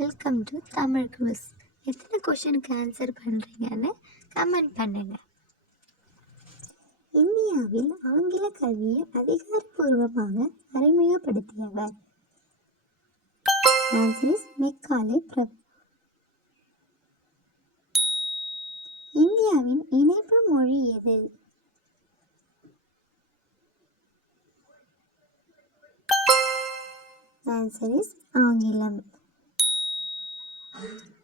Welcome to Tamil quiz. எத்தனை கொஷனுக்கு answer பண்ணுறீங்கன்னு comment பண்ணுங்க. இந்தியாவில் ஆங்கில கல்வியை அதிகாரப்பூர்வமாக அறிமுகப்படுத்தியவர்? ஆன்சர் இஸ் மெக்காலே பிரபு. இந்தியாவின் இணைப்பு மொழி எது? ஆன்சர் இஸ் ஆங்கிலம்.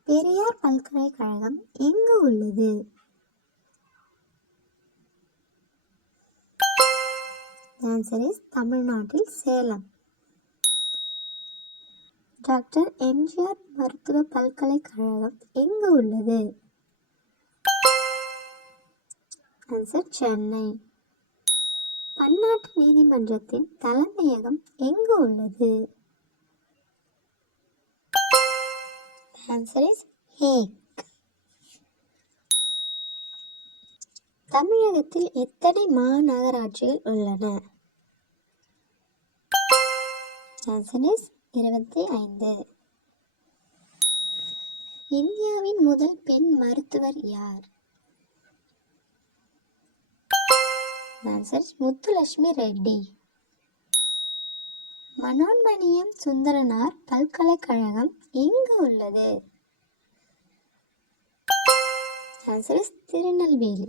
பெரியார் பல்கலைக்கழகம் எங்கு உள்ளது? ஆன்சர் இஸ் தமிழ்நாட்டில் சேலம். டாக்டர் எம்ஜிஆர் மருத்துவ பல்கலைக்கழகம் எங்கு உள்ளது? ஆன்சர் சென்னை. பன்னாட்டு நீதிமன்றத்தின் தலைமையகம் எங்கு உள்ளது? Answer is hack. தமிழகத்தில் எத்தனை மாநகராட்சிகள் உள்ளன? Answer is 25. இந்தியாவின் முதல் பெண் மருத்துவர் யார்? ஆன்சர் முத்துலட்சுமி ரெட்டி. மனோன்மணியம் சுந்தரனார் பல்கலைக்கழகம் எங்கு உள்ளது? Answer is Tirunelveli.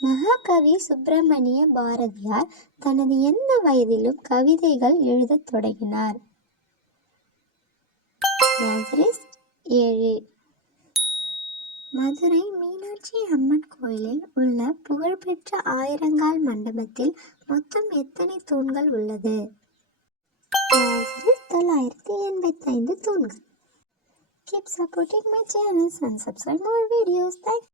மகாகவி சுப்பிரமணிய பாரதியார் தனது எந்த வயதிலும் கவிதைகள் எழுதத் தொடங்கினார்? Answer is 7. மதுரை மீனாட்சி அம்மன் கோயிலில் உள்ள புகழ்பெற்ற ஆயிரங்கால் மண்டபத்தில் மொத்தம் எத்தனை தூண்கள் உள்ளது? ஆன்சர் இஸ் 985 தூண்கள். Keep supporting my channels and subscribe more videos. Thank you.